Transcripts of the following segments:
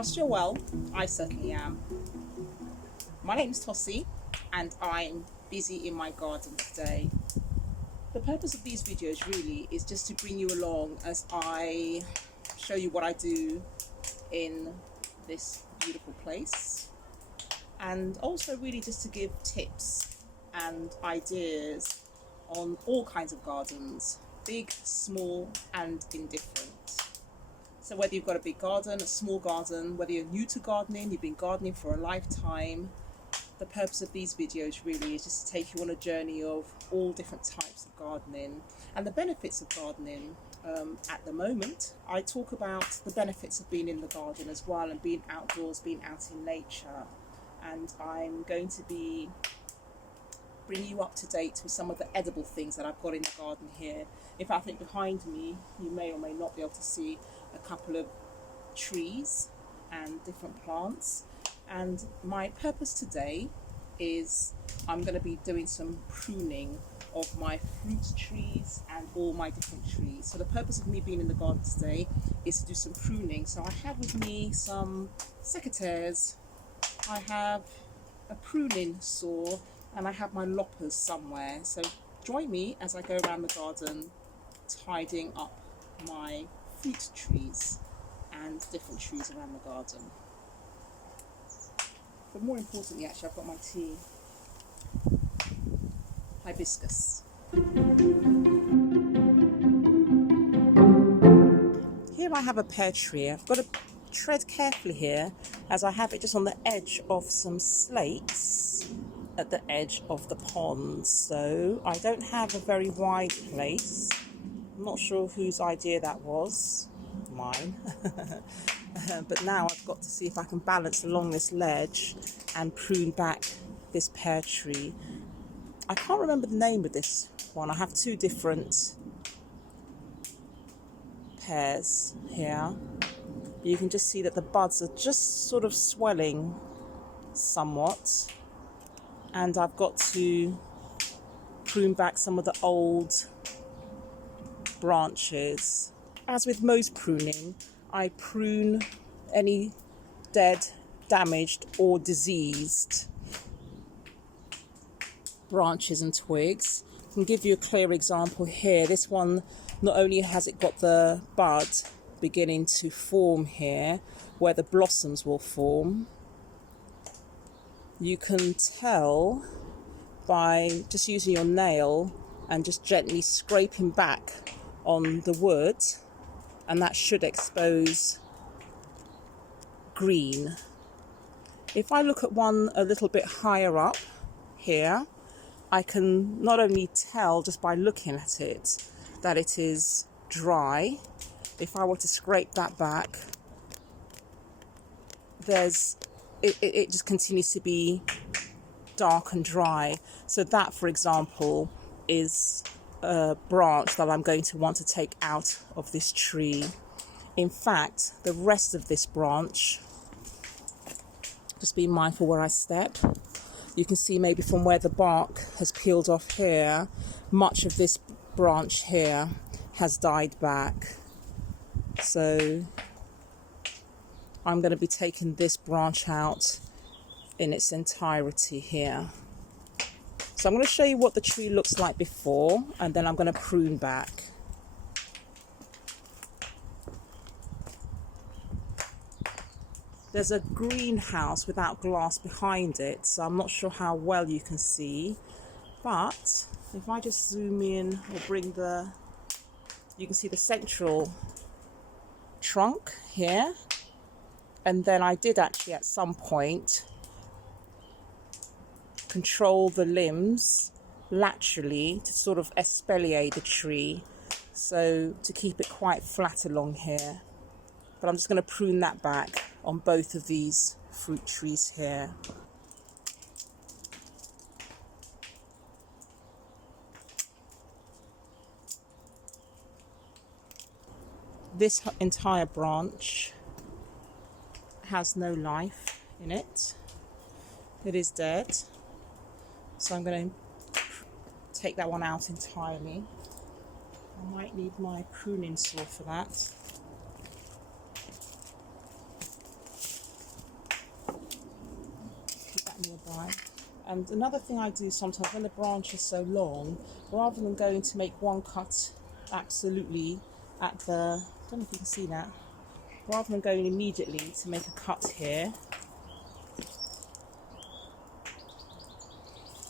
trust you're well. I certainly am. My name's Tossie and I'm busy in my garden today. The purpose of these videos really is just to bring you along as I show you what I do in this beautiful place, and also really just to give tips and ideas on all kinds of gardens, big, small and indifferent. So whether you've got a big garden, a small garden, whether you're new to gardening, you've been gardening for a lifetime, the purpose of these videos really is just to take you on a journey of all different types of gardening and the benefits of gardening. At the moment, I talk about the benefits of being in the garden as well, and being outdoors, being out in nature. And I'm going to be bringing you up to date with some of the edible things that I've got in the garden here. In fact, I think behind me, you may or may not be able to see a couple of trees and different plants. And my purpose today is I'm going to be doing some pruning of my fruit trees and all my different trees. So the purpose of me being in the garden today is to do some pruning. So I have with me some secutures, I have a pruning saw, and I have my loppers somewhere. So join me as I go around the garden tidying up my fruit trees and different trees around the garden. But more importantly, actually, I've got my tea. Hibiscus. Here I have a pear tree. I've got to tread carefully here as I have it just on the edge of some slates at the edge of the pond. So I don't have a very wide place. I'm not sure whose idea that was. Mine. But now I've got to see if I can balance along this ledge and prune back this pear tree. I can't remember the name of this one. I have two different pears here. You can just see that the buds are just sort of swelling somewhat, and I've got to prune back some of the old branches. As with most pruning, I prune any dead, damaged or diseased branches and twigs. I can give you a clear example here. This one, not only has it got the bud beginning to form here where the blossoms will form, you can tell by just using your nail and just gently scraping back on the wood, and that should expose green. If I look at one a little bit higher up here, I can not only tell just by looking at it that it is dry. If I were to scrape that back, it just continues to be dark and dry. So that, for example, is a branch that I'm going to want to take out of this tree. In fact, the rest of this branch, just be mindful where I step. You can see maybe from where the bark has peeled off here, much of this branch here has died back. So I'm going to be taking this branch out in its entirety here. So I'm going to show you what the tree looks like before, and then I'm going to prune back. There's a greenhouse without glass behind it, so I'm not sure how well you can see. But if I just zoom in or you can see the central trunk here. And then I did actually at some point control the limbs laterally to sort of espalier the tree, so to keep it quite flat along here. But I'm just going to prune that back on both of these fruit trees here. This entire branch has no life in it. It is dead. So I'm going to take that one out entirely. I might need my pruning saw for that. fine. And another thing I do sometimes when the branch is so long, rather than going to make one cut absolutely at the, I don't know if you can see that, rather than going immediately to make a cut here,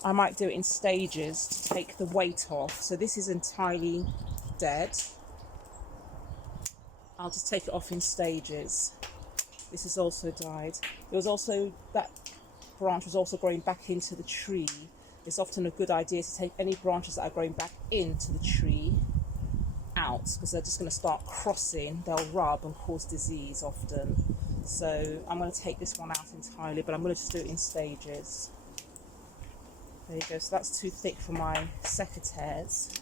I might do it in stages to take the weight off. So this is entirely dead. I'll just take it off in stages. This is also died. There was also, that branch was also growing back into the tree. It's often a good idea to take any branches that are growing back into the tree out, because they're just going to start crossing, they'll rub and cause disease often. So I'm going to take this one out entirely, but I'm going to just do it in stages. There you go, so that's too thick for my secateurs.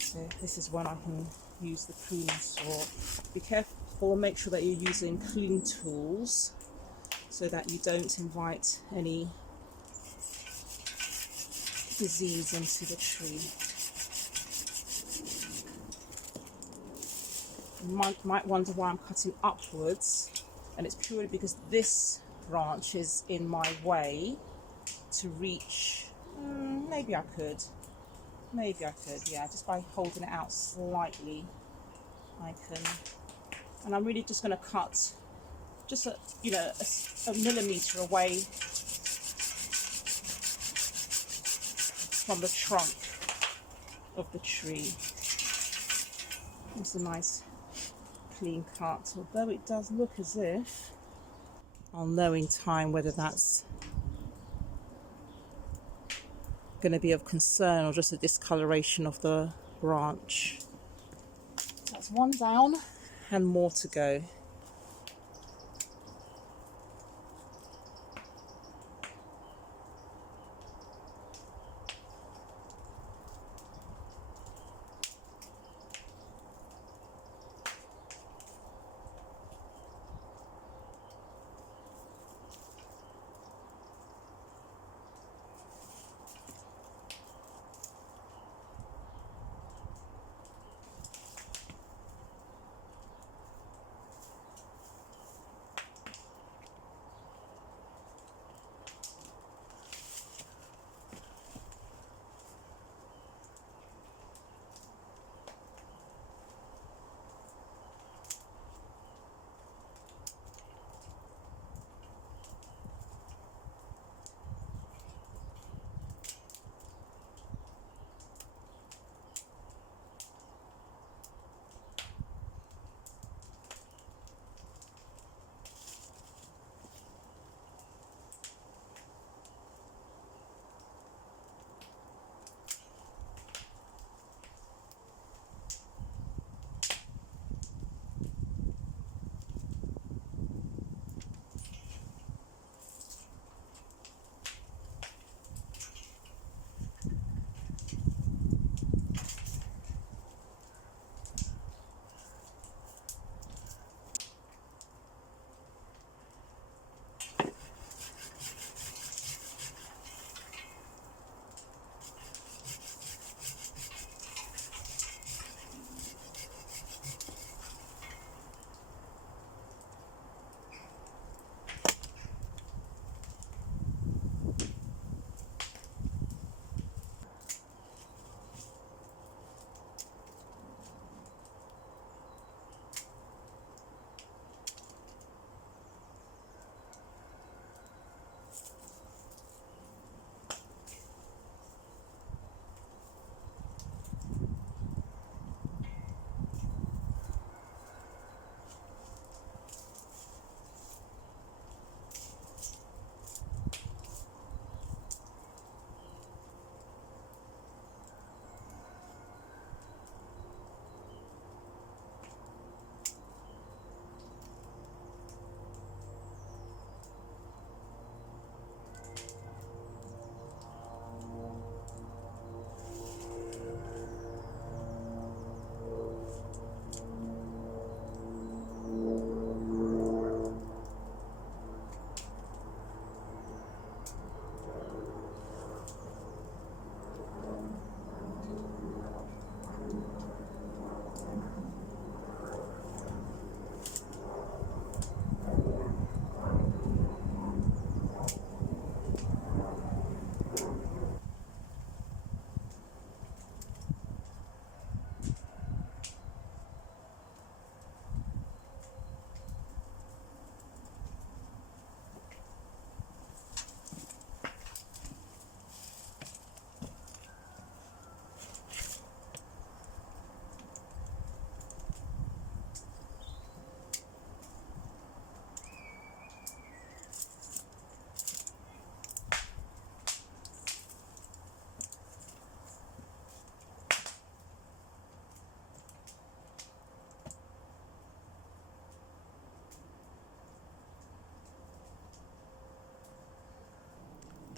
So this is when I can use the pruning saw. Be careful and make sure that you're using clean tools so that you don't invite any disease into the tree. You might wonder why I'm cutting upwards, and it's purely because this branch is in my way to reach. Maybe I could, yeah, just by holding it out slightly I can. And I'm really just going to cut just a millimetre away from the trunk of the tree. It's a nice clean cut, although it does look as if I'll know in time whether that's going to be of concern or just a discoloration of the branch. That's one down and more to go.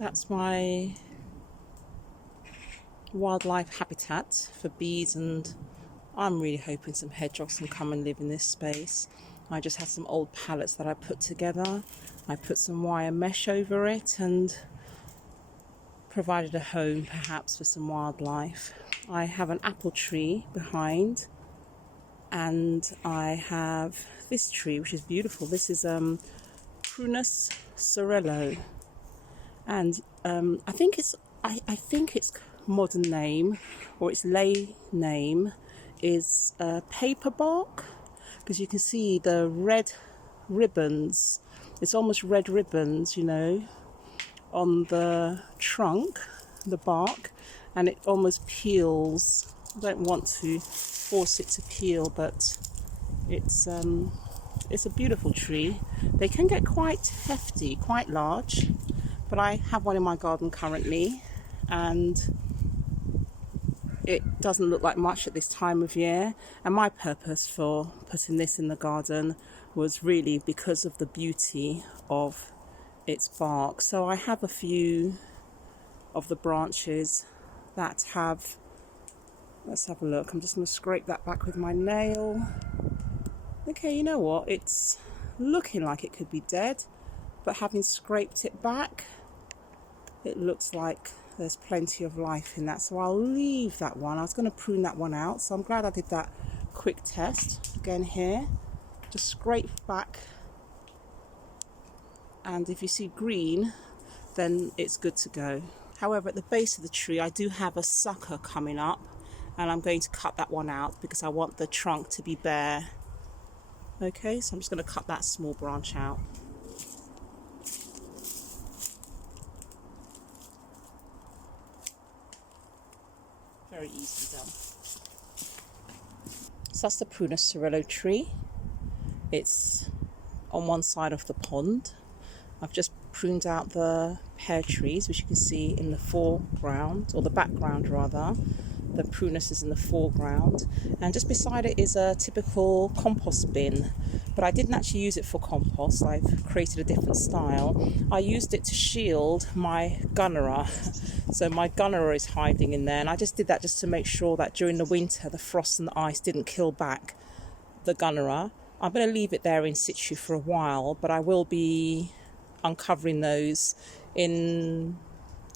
That's my wildlife habitat for bees, and I'm really hoping some hedgehogs can come and live in this space. I just had some old pallets that I put together. I put some wire mesh over it and provided a home perhaps for some wildlife. I have an apple tree behind, and I have this tree which is beautiful. This is Prune sorrello, and I think its modern name, or its lay name, is paper bark, because you can see the red ribbons. It's almost red ribbons, you know, on the trunk, the bark, and it almost peels. I don't want to force it to peel, but it's a beautiful tree. They can get quite hefty, quite large, but I have one in my garden currently, and it doesn't look like much at this time of year. And my purpose for putting this in the garden was really because of the beauty of its bark. So I have a few of the branches that have, let's have a look. I'm just going to scrape that back with my nail. Okay, you know what? It's looking like it could be dead, but having scraped it back, it looks like there's plenty of life in that. So I'll leave that one. I was going to prune that one out, so I'm glad I did that quick test. Again here, just scrape back, and if you see green, then it's good to go. However, at the base of the tree I do have a sucker coming up, and I'm going to cut that one out because I want the trunk to be bare. Okay, so I'm just going to cut that small branch out. Very easily done. So that's the Prune sorrello tree. It's on one side of the pond. I've just pruned out the pear trees, which you can see in the foreground, or the background rather. The prunus is in the foreground, and just beside it is a typical compost bin, but I didn't actually use it for compost. I've created a different style. I used it to shield my gunnera. So my gunnera is hiding in there, and I just did that just to make sure that during the winter the frost and the ice didn't kill back the gunnera. I'm going to leave it there in situ for a while, but I will be uncovering those in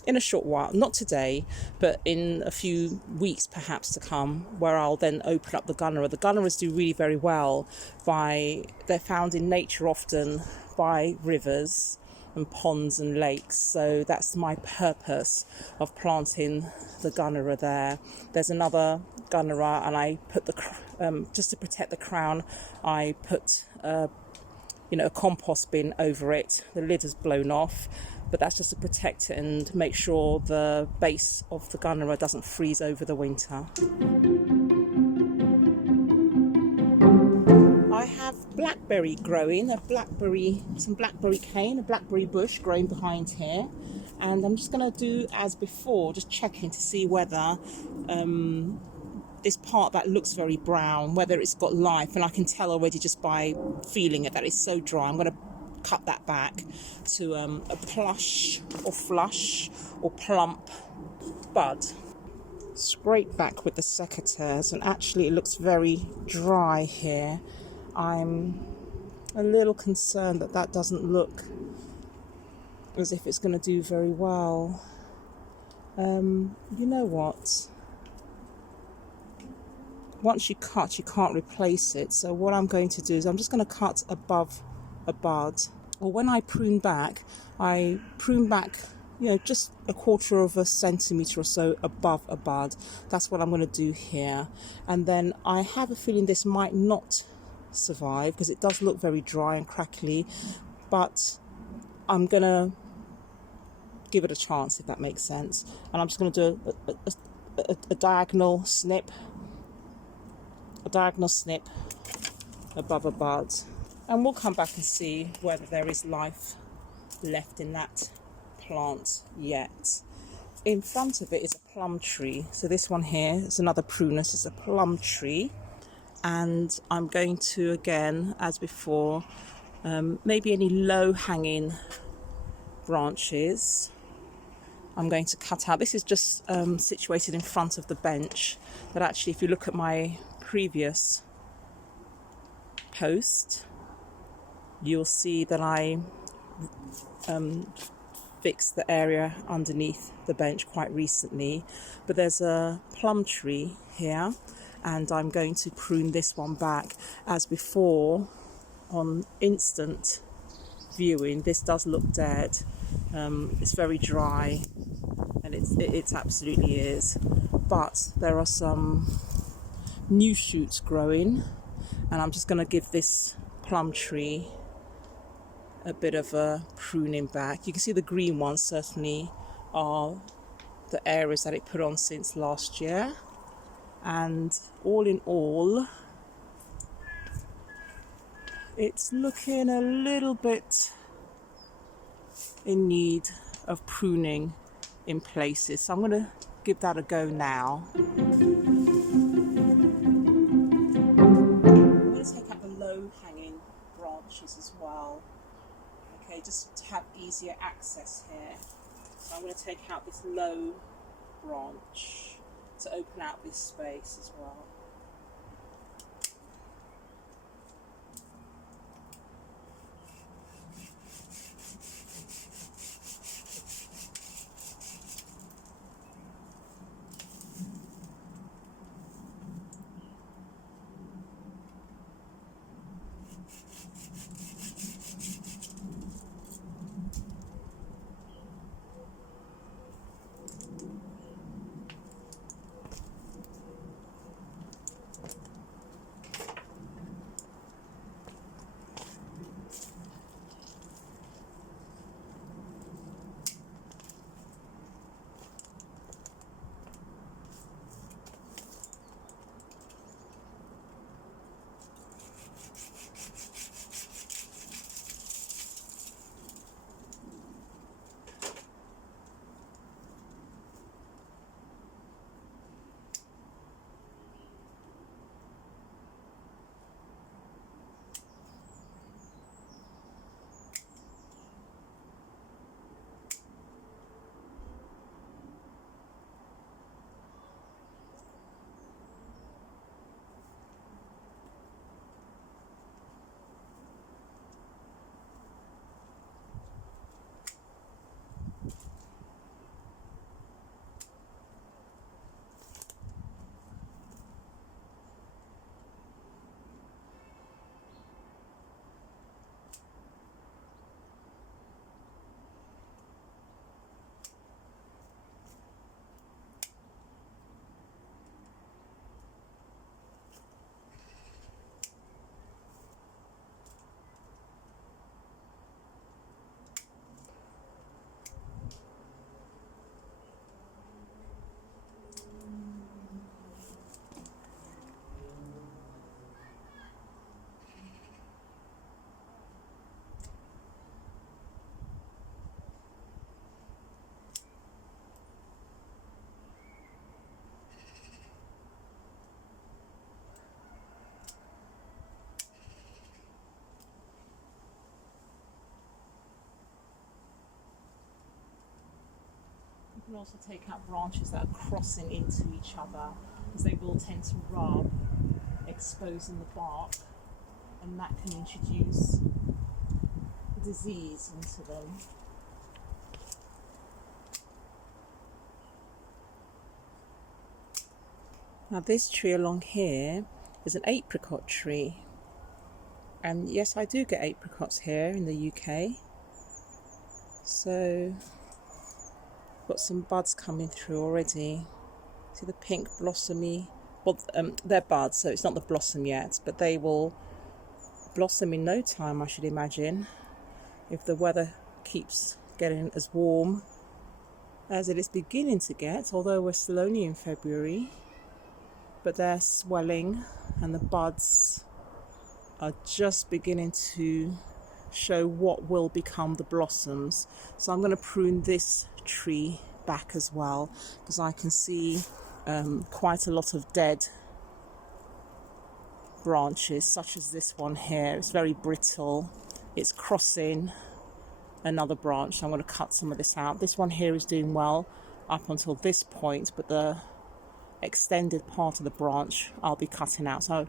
a short while, not today, but in a few weeks perhaps to come, where I'll then open up the gunnera. The gunneras do really very well they're found in nature often by rivers and ponds and lakes, so that's my purpose of planting the gunnera there. There's another gunnera, and I put just to protect the crown, I put a compost bin over it. The lid has blown off, but that's just to protect it and make sure the base of the gunnera doesn't freeze over the winter. I have blackberry growing, some blackberry cane, a blackberry bush growing behind here, and I'm just going to do as before, just checking to see whether this part that looks very brown, whether it's got life, and I can tell already just by feeling it that it's so dry. I'm going to cut that back to a plush or flush or plump bud. Scrape back with the secateurs, and actually it looks very dry here. I'm a little concerned that doesn't look as if it's going to do very well. You know what? Once you cut, you can't replace it. So what I'm going to do is I'm just going to cut above a bud. Or when I prune back, just a quarter of a centimetre or so above a bud. That's what I'm going to do here. And then I have a feeling this might not survive because it does look very dry and crackly, but I'm going to give it a chance, if that makes sense. And I'm just going to do a diagonal snip above a bud, and we'll come back and see whether there is life left in that plant yet. In front of it is a plum tree. So this one here is another prunus, it's a plum tree, and I'm going to, again as before, maybe any low hanging branches I'm going to cut out. This is just situated in front of the bench, but actually if you look at my previous post, you'll see that I fixed the area underneath the bench quite recently. But there's a plum tree here, and I'm going to prune this one back. As before, on instant viewing, this does look dead. It's very dry, and it absolutely is. But there are some new shoots growing, and I'm just going to give this plum tree a bit of a pruning back. You can see the green ones certainly are the areas that it put on since last year, and all in all it's looking a little bit in need of pruning in places, so I'm going to give that a go now. I'm going to take out the low hanging branches as well, okay, just to have easier access here. So I'm going to take out this low branch to open out this space as well. You can also take out branches that are crossing into each other, because they will tend to rub, exposing the bark, and that can introduce disease into them. Now this tree along here is an apricot tree, and yes, I do get apricots here in the UK, so got some buds coming through already. See the pink blossomy, well they're buds, so it's not the blossom yet, but they will blossom in no time, I should imagine, if the weather keeps getting as warm as it is beginning to get, although we're still only in February. But they're swelling and the buds are just beginning to show what will become the blossoms. So I'm going to prune this tree back as well, because I can see quite a lot of dead branches, such as this one here. It's very brittle, it's crossing another branch. So I'm going to cut some of this out. This one here is doing well up until this point, but the extended part of the branch I'll be cutting out. So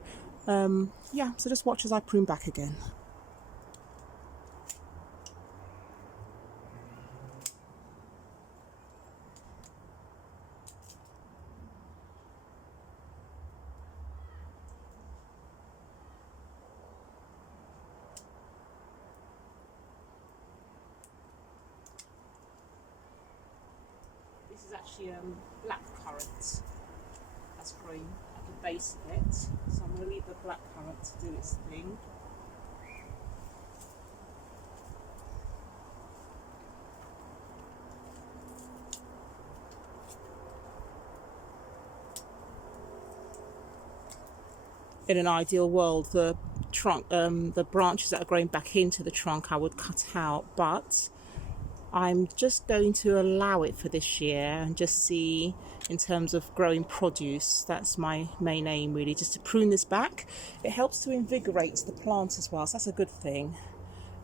yeah, so just watch as I prune back again. This is actually black currant that's growing at the base of it, so I'm going to leave the black currant to do its thing. In an ideal world, the trunk, the branches that are growing back into the trunk, I would cut out, but I'm just going to allow it for this year and just see in terms of growing produce. That's my main aim, really, just to prune this back. It helps to invigorate the plant as well, so that's a good thing.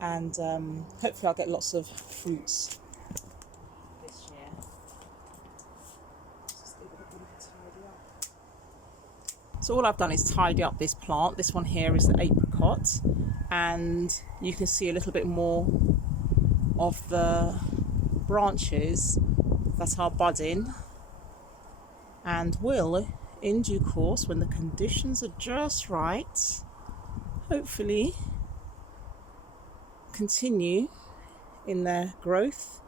And hopefully I'll get lots of fruits this year. Just give it a bit of a tidy up. So all I've done is tidy up this plant. This one here is the apricot, and you can see a little bit more of the branches that are budding and will, in due course, when the conditions are just right, hopefully continue in their growth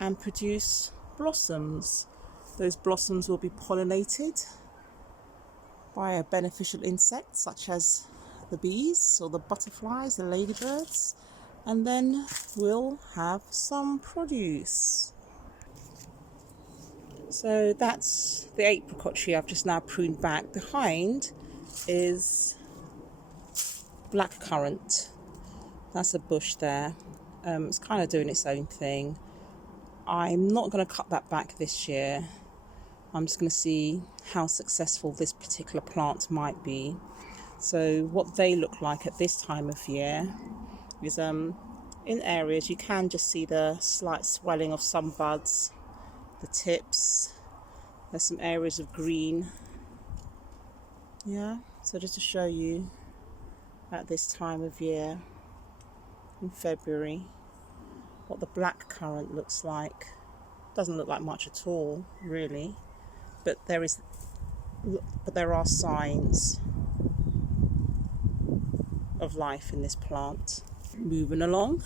and produce blossoms. Those blossoms will be pollinated by a beneficial insect such as the bees or the butterflies, the ladybirds, and then we'll have some produce. So that's the apricot tree I've just now pruned back. Behind is black currant. That's a bush there. It's kind of doing its own thing. I'm not going to cut that back this year. I'm just going to see how successful this particular plant might be. So what they look like at this time of year is in areas you can just see the slight swelling of some buds, the tips. There's some areas of green. Yeah, so just to show you at this time of year in February what the black currant looks like. Doesn't look like much at all, really, but there are signs of life in this plant. Moving along,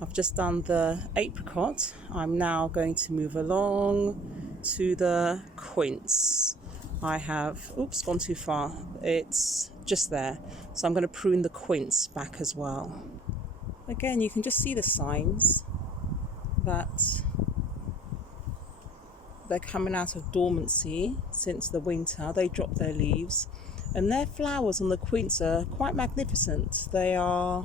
I've just done the apricot. I'm now going to move along to the quince. I have, oops, gone too far. It's just there. So I'm going to prune the quince back as well. Again, you can just see the signs that they're coming out of dormancy since the winter. They drop their leaves, and their flowers on the quince are quite magnificent. They are,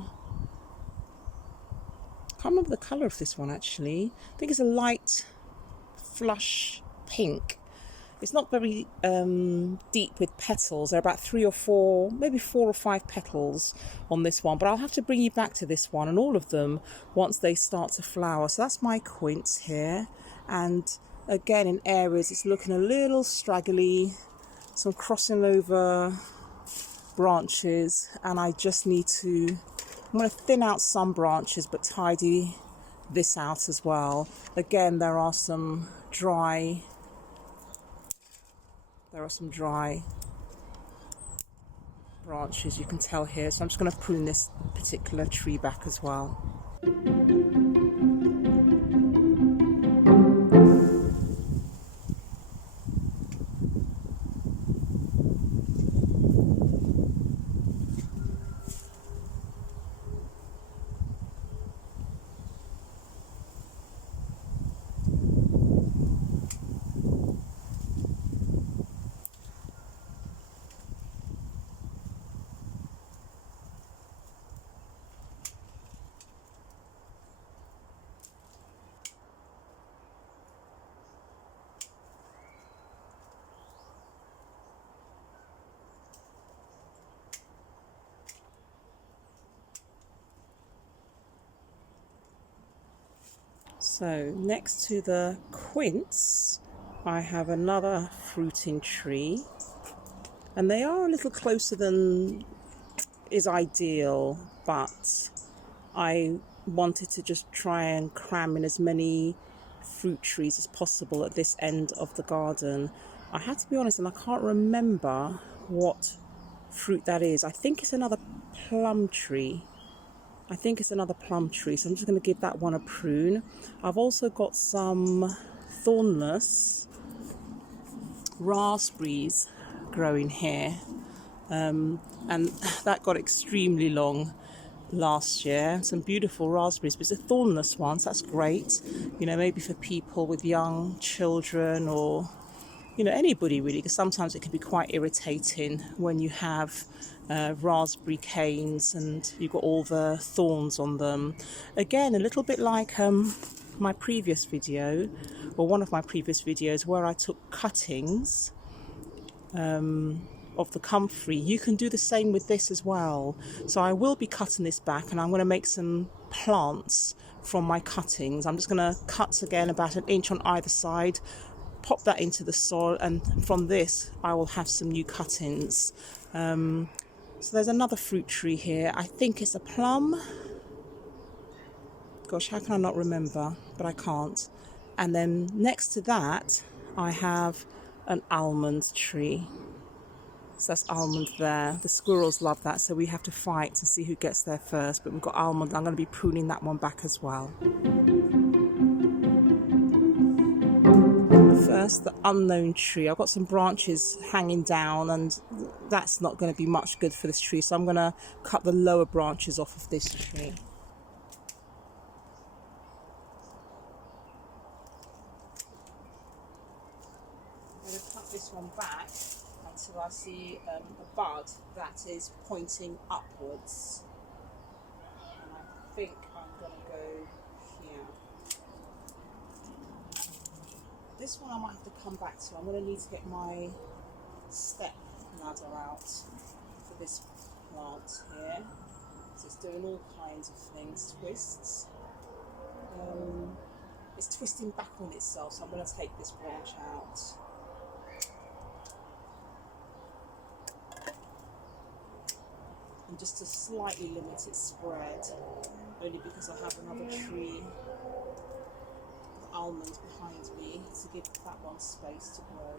I can't remember the colour of this one actually. I think it's a light flush pink. It's not very deep with petals. There are about 3 or 4, maybe 4 or 5 petals on this one, but I'll have to bring you back to this one and all of them once they start to flower. So that's my quince here, and again in areas it's looking a little straggly, some crossing over branches, and I just need to, I'm going to thin out some branches but tidy this out as well. Again, there are some dry branches, you can tell here, so I'm just going to prune this particular tree back as well. So next to the quince, I have another fruiting tree, and they are a little closer than is ideal, but I wanted to just try and cram in as many fruit trees as possible at this end of the garden. I had to be honest, and I can't remember what fruit that is. I think it's another plum tree. So I'm just going to give that one a prune. I've also got some thornless raspberries growing here, and that got extremely long last year. Some beautiful raspberries, but it's a thornless one, so that's great. Maybe for people with young children, or anybody really, because sometimes it can be quite irritating when you have raspberry canes and you've got all the thorns on them. Again, a little bit like my previous video, or one of my previous videos, where I took cuttings of the comfrey. You can do the same with this as well. So I will be cutting this back, and I'm going to make some plants from my cuttings. I'm just going to cut again about 1 inch on either side, pop that into the soil, and from this I will have some new cuttings. So there's another fruit tree here. I think it's a plum. Gosh, how can I not remember? But I can't. And then next to that I have an almond tree. So that's almond there. The squirrels love that, so we have to fight to see who gets there first. But we've got almond. I'm going to be pruning that one back as well. First, the unknown tree. I've got some branches hanging down, and that's not going to be much good for this tree, so I'm going to cut the lower branches off of this tree. I'm going to cut this one back until I see a bud that is pointing upwards, and I think I'm going to go here. This one I might have to come back to. I'm going to need to get my step ladder out for this plant here. So it's doing all kinds of things, twists. It's twisting back on itself, so I'm going to take this branch out. And just to slightly limit its spread, only because I have another tree, almonds behind me, to give that one space to grow.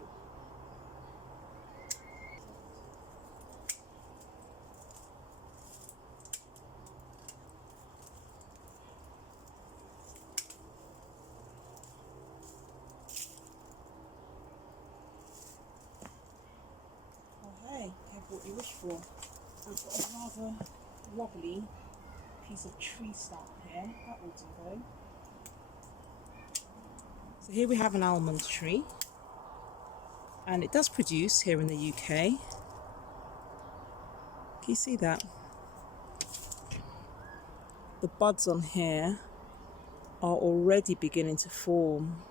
Oh hey, have what you wish for. I've got a rather wobbly piece of tree stump here. That will do though. So here we have an almond tree, and it does produce here in the UK. Can you see that? The buds on here are already beginning to form.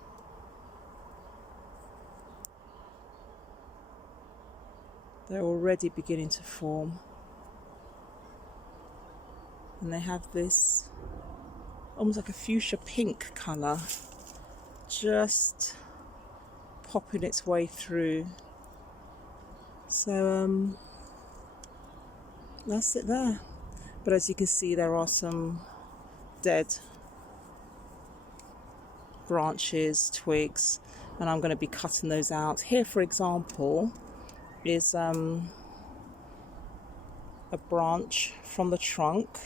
They're already beginning to form. And they have this almost like a fuchsia pink colour just popping its way through. So that's it there. But as you can see, there are some dead branches, twigs, and I'm going to be cutting those out. Here, for example, is a branch from the trunk.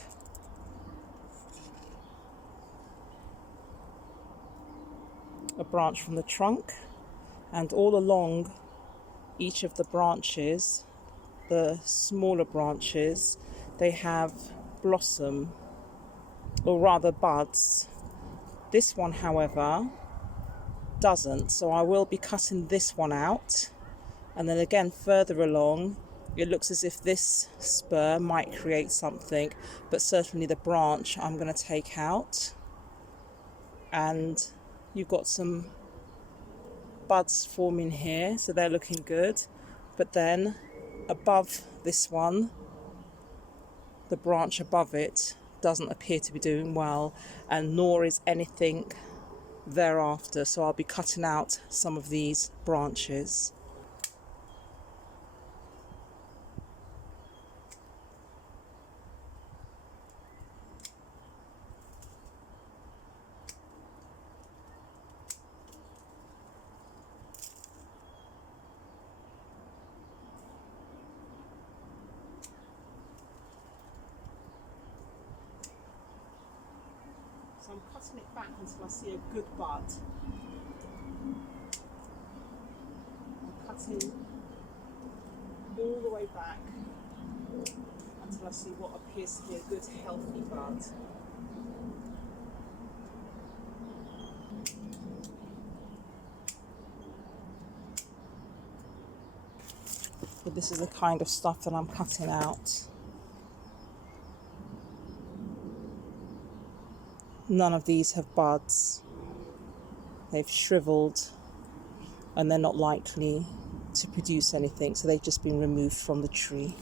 And all along each of the branches, the smaller branches, they have blossom, or rather buds. This one, however, doesn't, so I will be cutting this one out. And then again, further along, it looks as if this spur might create something, but certainly the branch I'm going to take out. And you've got some buds forming here, so they're looking good. But then above this one, the branch above it doesn't appear to be doing well, and nor is anything thereafter, so I'll be cutting out some of these branches. So I'm cutting it back until I see a good bud. I'm cutting all the way back until I see what appears to be a good healthy bud. But this is the kind of stuff that I'm cutting out. None of these have buds. They've shriveled and they're not likely to produce anything, so they've just been removed from the tree.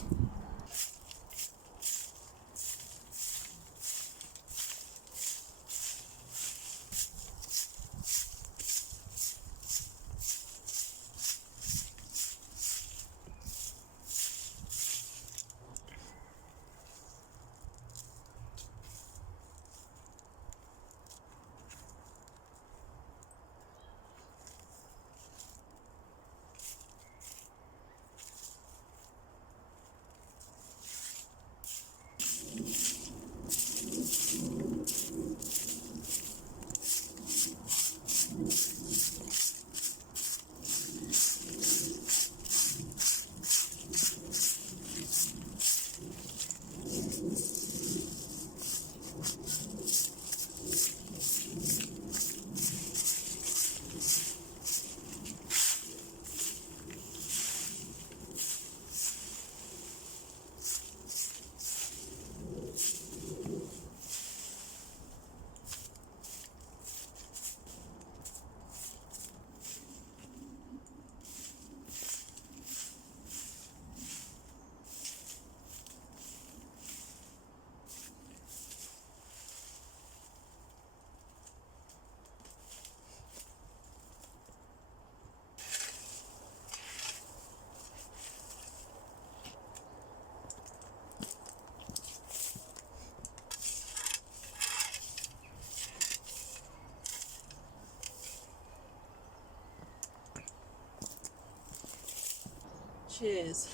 Cheers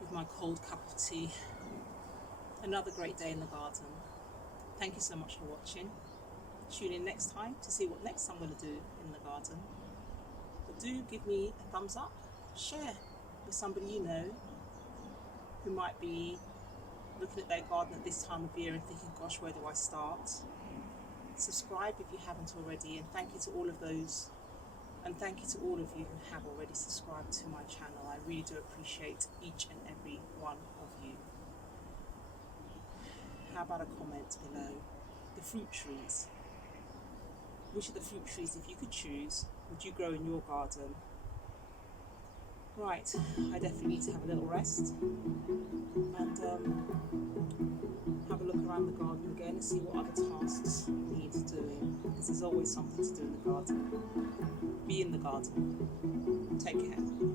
with my cold cup of tea. Another great day in the garden. Thank you so much for watching. Tune in next time to see what next I'm going to do in the garden. But do give me a thumbs up, share with somebody you know who might be looking at their garden at this time of year and thinking, gosh, where do I start? Subscribe if you haven't already, and thank you to all of those. And thank you to all of you who have already subscribed to my channel. I really do appreciate each and every one of you. How about a comment below? The fruit trees. Which of the fruit trees, if you could choose, would you grow in your garden? Right, I definitely need to have a little rest and have a look around the garden again and see what other tasks need doing, because there's always something to do in the garden. Be in the garden. Take care.